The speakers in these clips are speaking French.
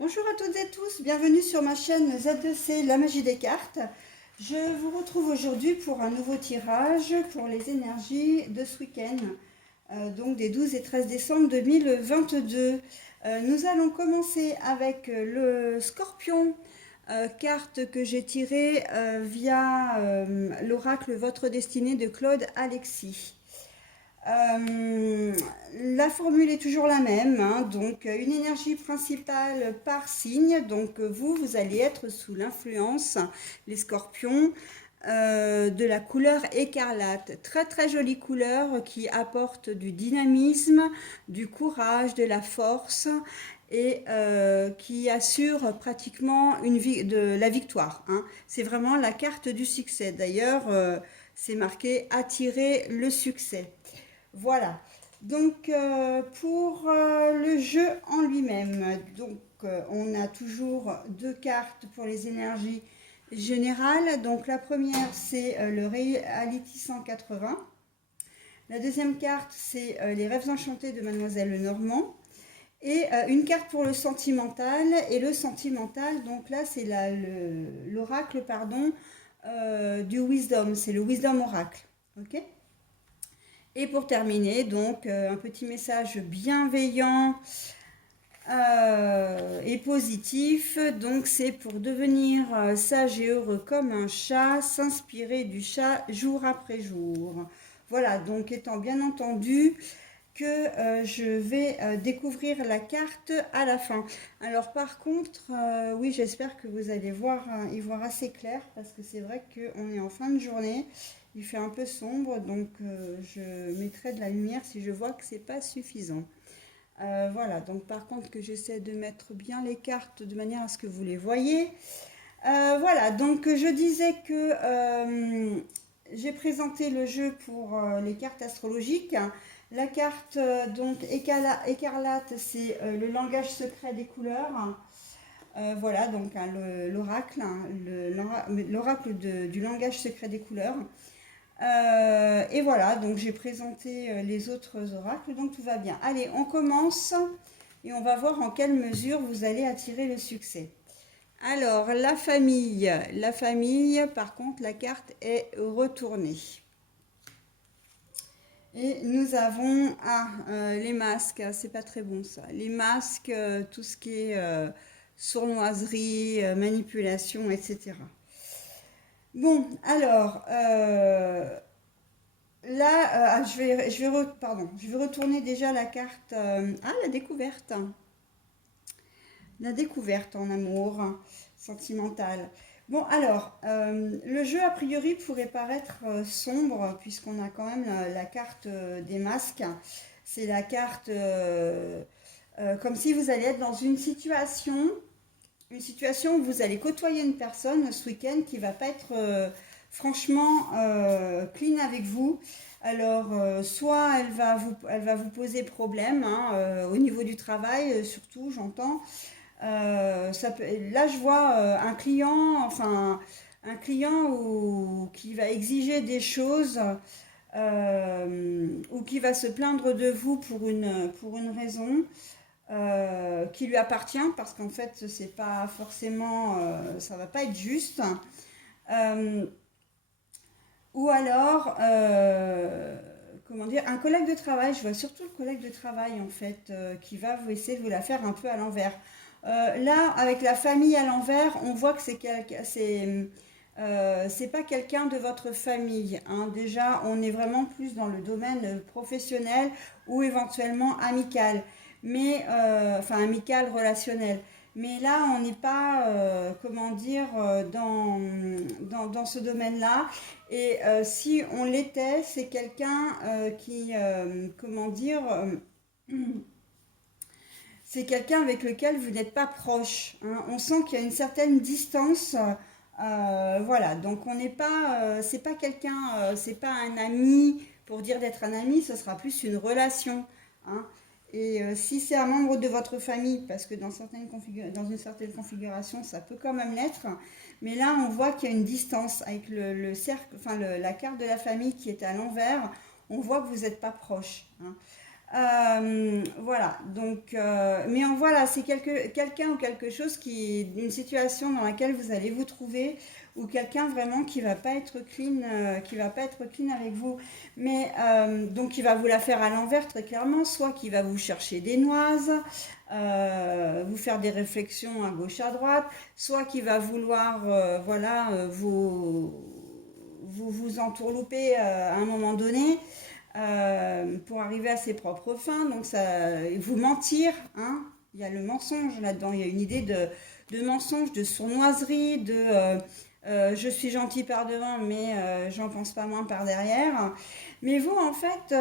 Bonjour à toutes et tous, bienvenue sur ma chaîne Z2C, la magie des cartes. Je vous retrouve aujourd'hui pour un nouveau tirage pour les énergies de ce week-end, donc des 12 et 13 décembre 2022. Nous allons commencer avec le Scorpion, carte que j'ai tirée via l'oracle Votre Destinée de Claude Alexis. La formule est toujours la même, hein, donc une énergie principale par signe, donc vous allez être sous l'influence, les scorpions, de la couleur écarlate. Très très jolie couleur qui apporte du dynamisme, du courage, de la force et qui assure pratiquement de la victoire, hein. C'est vraiment la carte du succès. D'ailleurs, c'est marqué attirer le succès. Voilà. Donc pour le jeu en lui-même, donc on a toujours deux cartes pour les énergies générales. Donc la première c'est le Reality 180. La deuxième carte c'est les rêves enchantés de Mademoiselle Lenormand. Et une carte pour le sentimental. Et le sentimental, donc là c'est l'oracle pardon du Wisdom. C'est le Wisdom Oracle. Ok. Et pour terminer, donc un petit message bienveillant et positif. Donc c'est pour devenir sage et heureux comme un chat, s'inspirer du chat jour après jour. Voilà, donc étant bien entendu que je vais découvrir la carte à la fin. Alors par contre, oui, j'espère que vous allez y voir assez clair parce que c'est vrai qu'on est en fin de journée. Il fait un peu sombre, donc je mettrai de la lumière si je vois que c'est pas suffisant. Voilà, donc par contre que j'essaie de mettre bien les cartes de manière à ce que vous les voyez. Voilà, donc je disais que j'ai présenté le jeu pour les cartes astrologiques. La carte donc écarlate, c'est le langage secret des couleurs. Voilà, donc hein, l'oracle, hein, l'oracle du langage secret des couleurs. Et voilà, donc j'ai présenté les autres oracles, donc tout va bien. Allez, on commence et on va voir en quelle mesure vous allez attirer le succès. Alors, la famille, par contre, la carte est retournée. Et nous avons les masques, c'est pas très bon ça. Les masques, tout ce qui est sournoiserie, manipulation, etc. Bon, alors, là, je vais retourner déjà la carte. La découverte. La découverte en amour sentimental. Bon, alors, le jeu a priori pourrait paraître sombre puisqu'on a quand même la carte des masques. C'est la carte comme si vous alliez être dans une situation où vous allez côtoyer une personne ce week-end qui va pas être franchement clean avec vous. Alors, soit elle va vous poser problème hein, au niveau du travail, surtout, j'entends. Là, je vois un client qui va exiger des choses ou qui va se plaindre de vous pour une raison qui lui appartient parce qu'en fait, c'est pas forcément, ça va pas être juste. Euh, ou alors, comment dire, un collègue de travail, je vois surtout le collègue de travail en fait, qui va vous essayer de vous la faire un peu à l'envers. Là, avec la famille à l'envers, on voit que c'est pas quelqu'un de votre famille, hein. Déjà, on est vraiment plus dans le domaine professionnel ou éventuellement amical, mais enfin amical relationnel. Mais là, on n'est pas, comment dire, dans ce domaine-là. Et si on l'était, c'est quelqu'un qui, comment dire, c'est quelqu'un avec lequel vous n'êtes pas proche, hein. On sent qu'il y a une certaine distance. Voilà, donc on n'est pas, c'est pas quelqu'un, c'est pas un ami. Pour dire d'être un ami, ce sera plus une relation, hein. Et si c'est un membre de votre famille, parce que dans une certaine configuration, ça peut quand même l'être, mais là on voit qu'il y a une distance avec le cercle, enfin la carte de la famille qui est à l'envers, on voit que vous n'êtes pas proche, hein. Voilà, donc, voilà, c'est quelqu'un ou quelque chose une situation dans laquelle vous allez vous trouver, ou quelqu'un vraiment qui va pas être clean avec vous, mais donc il va vous la faire à l'envers très clairement, soit qui va vous chercher des noises, vous faire des réflexions à gauche à droite, soit qui va vouloir, voilà, vous entourlouper à un moment donné pour arriver à ses propres fins. Donc ça, vous mentir, hein. Il y a le mensonge là-dedans. Il y a une idée de mensonge, de sournoiserie, je suis gentil par devant, mais j'en pense pas moins par derrière. Mais vous, en fait,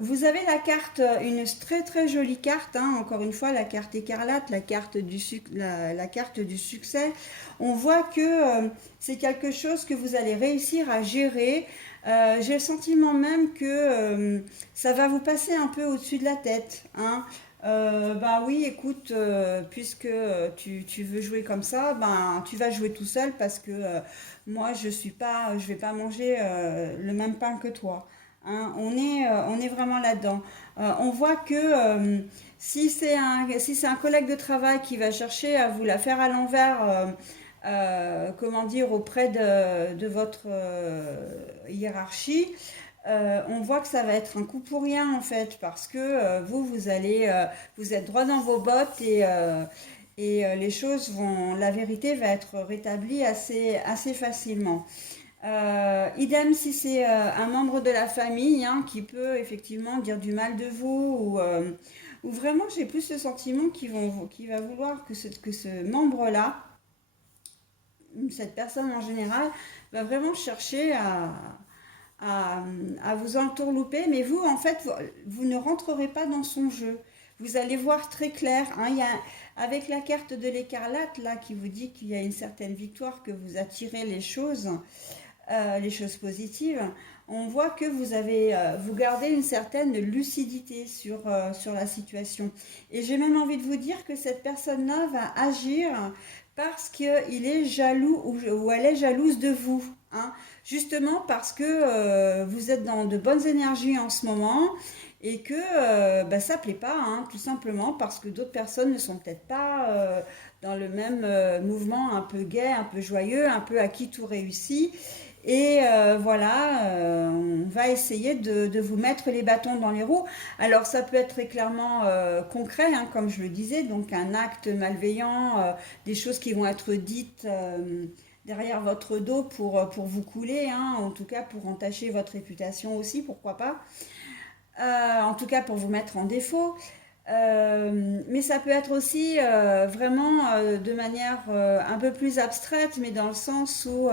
vous avez la carte, une très très jolie carte, hein, encore une fois, la carte écarlate, la carte du succès. On voit que c'est quelque chose que vous allez réussir à gérer. J'ai le sentiment même que ça va vous passer un peu au-dessus de la tête, hein. Bah oui, écoute, puisque tu veux jouer comme ça, ben tu vas jouer tout seul parce que moi je vais pas manger le même pain que toi. Hein. On est vraiment là-dedans. On voit que si c'est un collègue de travail qui va chercher à vous la faire à l'envers, comment dire, auprès de votre hiérarchie, on voit que ça va être un coup pour rien en fait, parce que vous êtes droit dans vos bottes les choses la vérité va être rétablie assez facilement. Idem si c'est un membre de la famille, hein, qui peut effectivement dire du mal de vous ou vraiment j'ai plus le sentiment qu'il va vouloir que ce membre-là, cette personne en général, va vraiment chercher à, à vous entourlouper, mais vous, en fait, vous ne rentrerez pas dans son jeu. Vous allez voir très clair, hein, avec la carte de l'écarlate, là, qui vous dit qu'il y a une certaine victoire, que vous attirez les choses positives, on voit que vous gardez une certaine lucidité sur la situation. Et j'ai même envie de vous dire que cette personne-là va agir parce qu'il est jaloux ou elle est jalouse de vous. Hein. Justement parce que vous êtes dans de bonnes énergies en ce moment et que bah, ça ne plaît pas, hein, tout simplement parce que d'autres personnes ne sont peut-être pas dans le même mouvement un peu gai, un peu joyeux, un peu à qui tout réussit. Et voilà, on va essayer de vous mettre les bâtons dans les roues. Alors ça peut être très clairement concret, hein, comme je le disais, donc un acte malveillant, des choses qui vont être dites derrière votre dos pour vous couler, hein, en tout cas pour entacher votre réputation aussi, pourquoi pas. En tout cas pour vous mettre en défaut. Mais ça peut être aussi vraiment de manière un peu plus abstraite, mais dans le sens où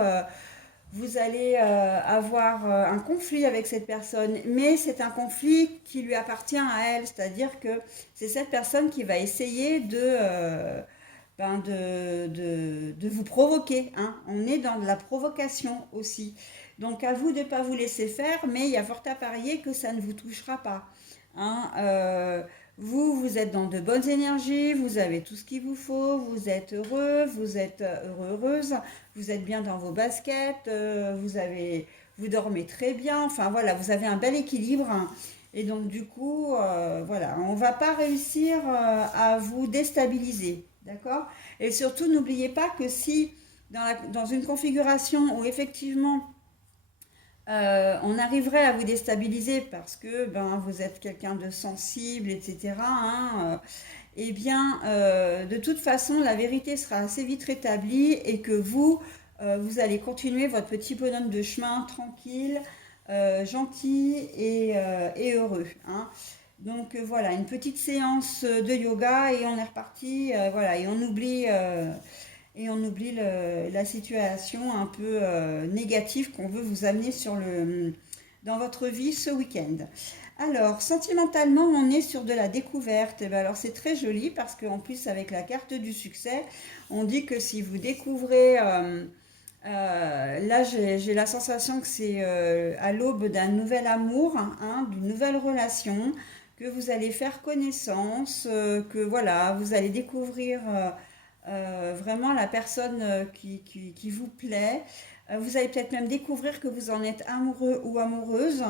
vous allez avoir un conflit avec cette personne, mais c'est un conflit qui lui appartient à elle, c'est-à-dire que c'est cette personne qui va essayer de vous provoquer. Hein. On est dans de la provocation aussi. Donc à vous de ne pas vous laisser faire, mais il y a fort à parier que ça ne vous touchera pas. Hein. Vous êtes dans de bonnes énergies, vous avez tout ce qu'il vous faut, vous êtes heureux, vous êtes heureuse, vous êtes bien dans vos baskets, vous dormez très bien, enfin voilà, vous avez un bel équilibre. Hein. Et donc du coup, voilà, on ne va pas réussir à vous déstabiliser, d'accord? Et surtout, n'oubliez pas que si dans une configuration où effectivement on arriverait à vous déstabiliser parce que ben, vous êtes quelqu'un de sensible, etc. Hein, eh bien, de toute façon, la vérité sera assez vite rétablie et que vous allez continuer votre petit bonhomme de chemin tranquille, gentil et heureux. Hein. Donc voilà, une petite séance de yoga et on est reparti. Voilà, et on oublie la situation un peu négative qu'on veut vous amener dans votre vie ce week-end. Alors, sentimentalement, on est sur de la découverte. Et bien, alors, c'est très joli parce qu'en plus, avec la carte du succès, on dit que si vous découvrez... là, j'ai la sensation que c'est à l'aube d'un nouvel amour, hein, d'une nouvelle relation, que vous allez faire connaissance, que voilà, vous allez découvrir vraiment la personne qui vous plaît. Vous allez peut-être même découvrir que vous en êtes amoureux ou amoureuse,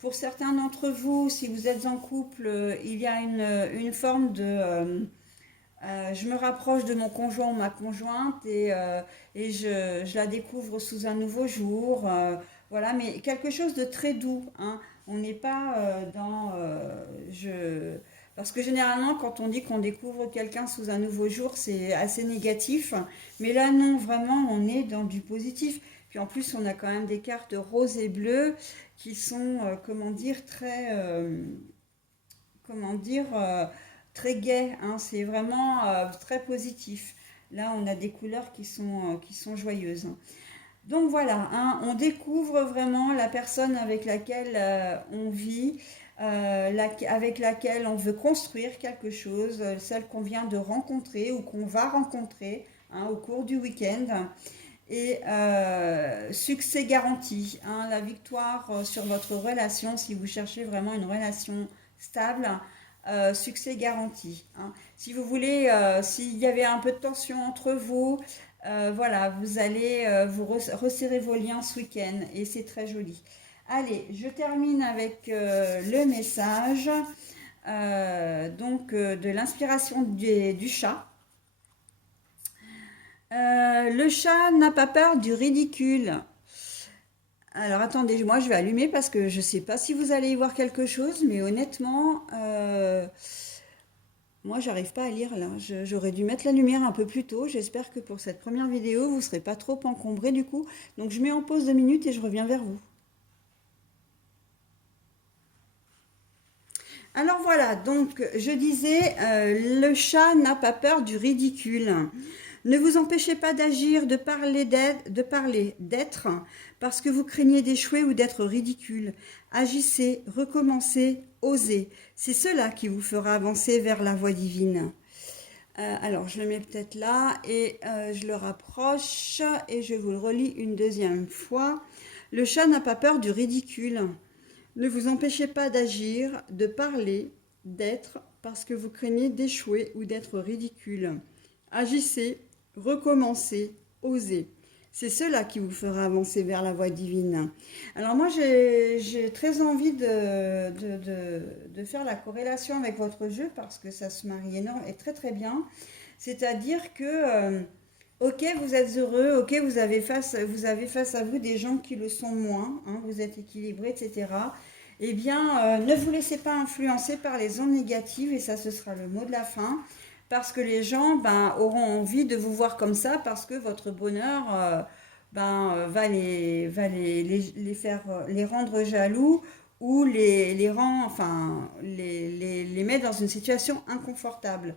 Pour certains d'entre vous, si vous êtes en couple, il y a une forme de... je me rapproche de mon conjoint ou ma conjointe et je la découvre sous un nouveau jour. Voilà, mais quelque chose de très doux, hein. On n'est pas dans... Parce que généralement, quand on dit qu'on découvre quelqu'un sous un nouveau jour, c'est assez négatif. Mais là, non, vraiment, on est dans du positif. Puis en plus, on a quand même des cartes roses et bleues qui sont, comment dire, comment dire, très gai, hein. C'est vraiment très positif. Là, on a des couleurs qui sont joyeuses. Donc voilà, hein, on découvre vraiment la personne avec laquelle on vit, avec laquelle on veut construire quelque chose, celle qu'on vient de rencontrer ou qu'on va rencontrer, hein, au cours du week-end. Et succès garanti, hein, la victoire sur votre relation, si vous cherchez vraiment une relation stable, succès garanti, hein. Si vous voulez, s'il y avait un peu de tension entre vous, voilà, vous allez vous resserrer vos liens ce week-end et c'est très joli. Allez, je termine avec le message de l'inspiration du chat. Le chat n'a pas peur du ridicule. Alors attendez, moi je vais allumer parce que je ne sais pas si vous allez y voir quelque chose, mais honnêtement, moi j'arrive pas à lire là. J'aurais dû mettre la lumière un peu plus tôt. J'espère que pour cette première vidéo, vous ne serez pas trop encombré du coup. Donc je mets en pause 2 minutes et je reviens vers vous. Alors voilà, donc je disais, le chat n'a pas peur du ridicule. Ne vous empêchez pas d'agir, de parler, d'être, parce que vous craignez d'échouer ou d'être ridicule. Agissez, recommencez, osez. C'est cela qui vous fera avancer vers la voie divine. Alors, je le mets peut-être là et je le rapproche et je vous le relis une deuxième fois. Le chat n'a pas peur du ridicule. Ne vous empêchez pas d'agir, de parler, d'être, parce que vous craignez d'échouer ou d'être ridicule. Agissez, recommencez, osez. C'est cela qui vous fera avancer vers la voie divine. Alors moi, j'ai très envie de faire la corrélation avec votre jeu parce que ça se marie énorme et très très bien. C'est-à-dire que, ok, vous êtes heureux, ok, vous avez face à vous des gens qui le sont moins, hein, vous êtes équilibré, etc. Eh bien, ne vous laissez pas influencer par les ondes négatives et ça, ce sera le mot de la fin. Parce que les gens auront envie de vous voir comme ça parce que votre bonheur va les faire les rendre jaloux ou les mettre dans une situation inconfortable.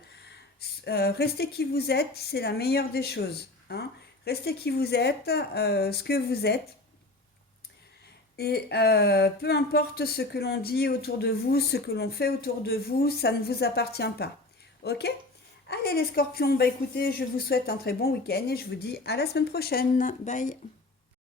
Restez qui vous êtes, c'est la meilleure des choses, hein. Restez qui vous êtes, ce que vous êtes. Et peu importe ce que l'on dit autour de vous, ce que l'on fait autour de vous, ça ne vous appartient pas. Ok? Allez les scorpions, écoutez, je vous souhaite un très bon week-end et je vous dis à la semaine prochaine. Bye!